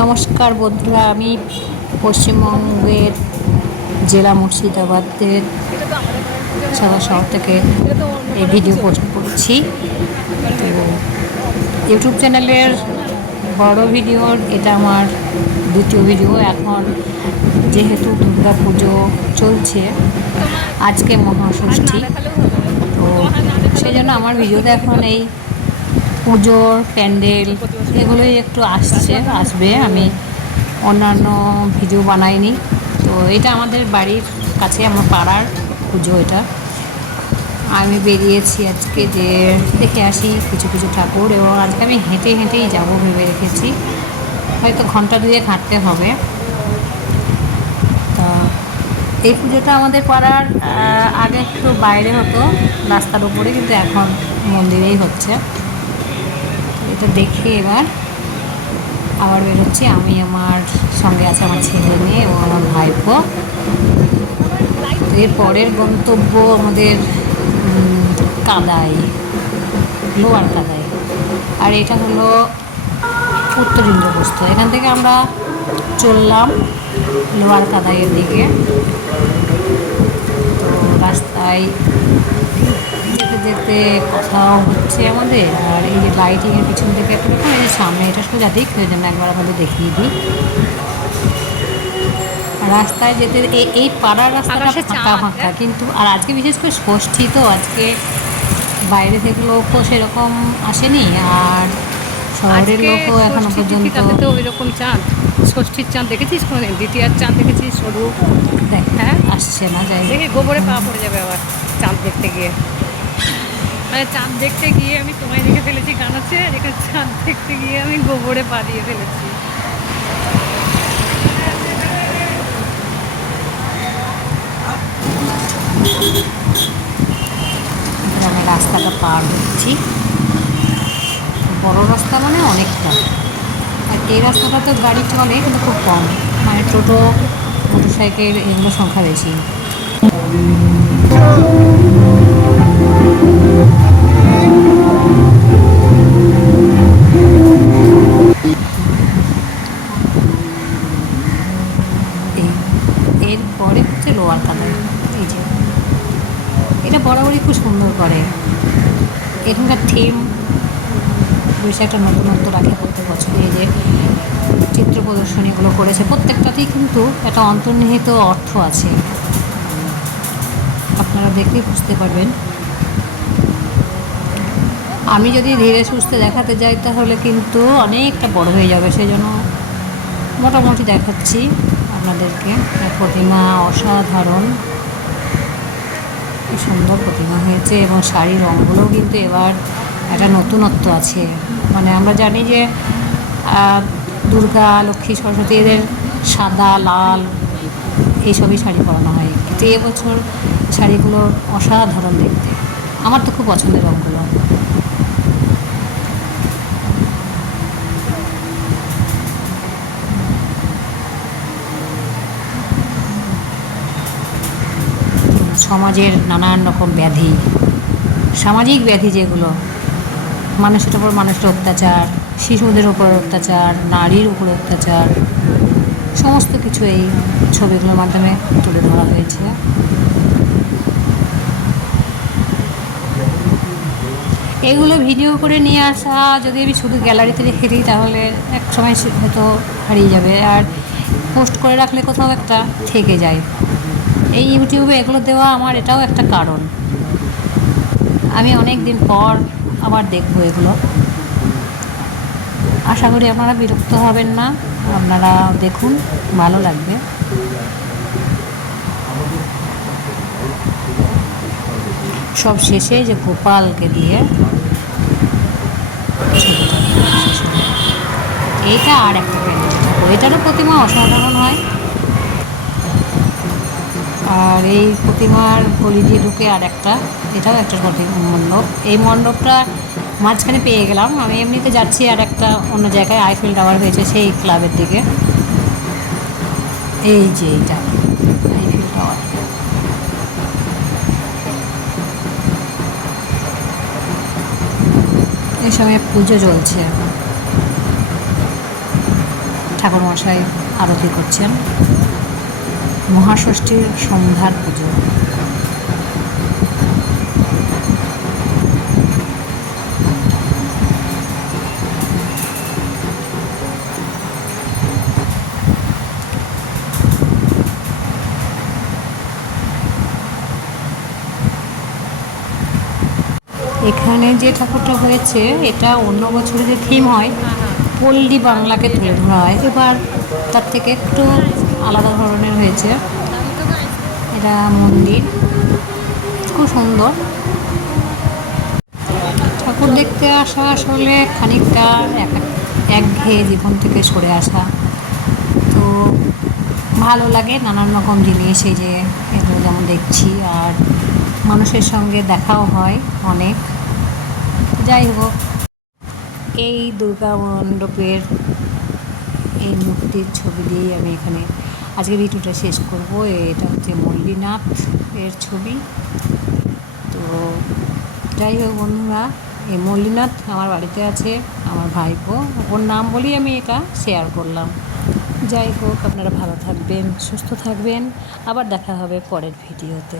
নমস্কার বন্ধুরা, আমি পশ্চিমবঙ্গের জেলা মুর্শিদাবাদের সাদা শহর থেকে এই ভিডিও পোস্ট করছি। তো ইউটিউব চ্যানেলের বড় ভিডিওর এটা আমার দ্বিতীয় ভিডিও এখন যেহেতু দুর্গা পুজো চলছে, আজকে মহাষষ্ঠী। তো সেই জন্য আমার ভিডিওতে এখন এই পুজোর প্যান্ডেল, এগুলোই একটু আসছে, আসবে। আমি অন্যান্য ভিডিও বানাইনি। তো এটা আমাদের বাড়ির কাছে, আমার পাড়ার পুজো এটা। আমি বেরিয়েছি আজকে যে দেখে আসি কিছু কিছু ঠাকুর এবং আজকে আমি হেঁটে হেঁটেই যাব ভেবে রেখেছি। হয়তো ঘণ্টা দুয়েক হাঁটতে হবে। তা এই পুজোটা আমাদের পাড়ার আগে একটু বাইরে হতো, রাস্তার উপরে, কিন্তু এখন মন্দিরেই হচ্ছে। এটা দেখে এবার আবার বেরোচ্ছি। আমি আমার সঙ্গে আছে আমার ছেলে মেয়ে এবং আমার ভাইপো। তো এর পরের গন্তব্য আমাদের কাদাই, লোয়ার কাদাই। আর এটা হলো উত্তর ইন্দ্রপ্রস্থ। এখান থেকে আমরা চললাম লোয়ার কাদাইয়ের দিকে। তো রাস্তায় যেতে কথাও হচ্ছে আমাদের আর এই যে লাইটিংয়ের পিছন থেকে একটা দেখুন এই যে সামনে এটা সোজা দিক ওই জন্য একবার আমাদের দেখিয়ে দিই। রাস্তায় যেতে এই এই পাড়ার রাস্তাটা ফাঁকা ফাঁকা হ্যাঁ। কিন্তু আর আজকে বিশেষ করে ষষ্ঠী তো আজকে বাইরে থেকে লোকও সেরকম আসেনি আর শহরের লোকও এখনও পর্যন্ত তিথিটাতে তো ওই রকম চাঁদ ষষ্ঠীর চাঁদ দেখেছিস কোনো দ্বিতীয়ার চাঁদ দেখেছিস? সরু? দেখ হ্যাঁ? আসছে না যাই। দেখে গোবরে পা পড়ে যাবে আবার চাঁদ দেখতে গিয়ে। মানে চাঁদ দেখতে গিয়ে আমি তোমায় দেখে ফেলেছি, গান আছে? আর এখানে চাঁদ দেখতে গিয়ে আমি গোবরে পা দিয়ে ফেলেছি। রাস্তাটা পার হচ্ছি। বড় রাস্তা মানে অনেকটা। আর এই রাস্তাটা তো গাড়ি চলে, কিন্তু খুব কম। মানে টোটো, মোটরসাইকেল, এগুলো সংখ্যা বেশি। Lower colour. এই যে। এটা বরাবরই খুব সুন্দর করে। এখানকার থিম বেশ একটা নতুনত্ব রাখে প্রত্যেক বছর এই যে চিত্র প্রদর্শনীগুলো করেছে। প্রত্যেকটাতেই কিন্তু একটা অন্তর্নিহিত অর্থ আছে। আপনারা দেখলেই বুঝতে পারবেন। আমি যদি ধীরে সুস্থে দেখাতে যাই তাহলে কিন্তু অনেকটা বড় হয়ে যাবে। সেই জন্য মোটামুটি দেখাচ্ছি। আপনাদেরকে। প্রতিমা অসাধারণ। সুন্দর প্রতিমা হয়েছে এবং শাড়ির রঙগুলোও কিন্তু এবার একটা নতুনত্ব আছে। মানে আমরা জানি যে দুর্গা, লক্ষ্মী, সরস্বতী এদের সাদা, লাল এইসবই শাড়ি পরানো হয়। কিন্তু এবছর শাড়িগুলো অসাধারণ দেখতে। আমার তো খুব পছন্দের রঙগুলো সমাজের নানান রকম ব্যাধি, সামাজিক ব্যাধি যেগুলো, মানুষের ওপর মানুষের অত্যাচার, শিশুদের ওপর অত্যাচার, নারীর উপর অত্যাচার, সমস্ত কিছু এই ছবিগুলোর মাধ্যমে তুলে ধরা হয়েছে। এগুলো ভিডিও করে নিয়ে আসা, যদি আমি শুধু গ্যালারিতে রেখে দিই তাহলে এক সময় হয়তো হারিয়ে যাবে। আর পোস্ট করে রাখলে কোথাও একটা থেকে যায়। এই ইউটিউবে এগুলো দেওয়া আমার এটাও একটা কারণ। আমি অনেক দিন পর আবার দেখব এগুলো। আশা করি আপনারা বিরক্ত হবেন না, আপনারা দেখুন, ভালো লাগবে। সব শেষে যে গোপালকে দিয়ে। এইটা আর একটা প্যান্ডেল এটারও প্রতিমা অসাধারণ হয়। আর এই প্রতিমার গলি দিয়ে ঢুকে আর একটা, এটাও একটা মণ্ডপ। এই মণ্ডপটা মাঝখানে পেয়ে গেলাম। আমি এমনিতে যাচ্ছি আর একটা অন্য জায়গায় আইফেল টাওয়ার হয়েছে সেই ক্লাবের দিকে। এই যে এইটা আইফেল টাওয়ার এই সময় পুজো চলছে ঠাকুরমশাই আরতি করছেন। মহাষষ্ঠীর সন্ধ্যার পুজো। এখানে যে ঠাকুরটা হয়েছে, এটা অন্য বছরে যে থিম হয়, পল্লী বাংলাকে তুলে ধরা হয়। এবার তার থেকে একটু আলাদা ধরনের হয়েছে। এটা মন্দির। খুব সুন্দর। ঠাকুর দেখতে আসা আসলে খানিকটা এক- একঘেয়ে জীবন থেকে সরে আসা। তো ভালো লাগে নানান রকম জিনিস, এই যে এগুলো যেমন দেখছি, আর মানুষের সঙ্গে দেখাও হয় অনেক। যাই হোক, এই দুর্গা মণ্ডপের এই মূর্তির ছবি দিয়েই আমি এখানে আজকে ভিডিওটা শেষ করব। এটা হচ্ছে মল্লিনাথ এর ছবি। তো যাই হোক বন্ধুরা, এই মল্লিনাথ আমার বাড়িতে আছে, আমার ভাইপো। ওর নাম বলেই আমি এটা শেয়ার করলাম। যাই হোক, আপনারা ভালো থাকবেন, সুস্থ থাকবেন। আবার দেখা হবে পরের ভিডিওতে।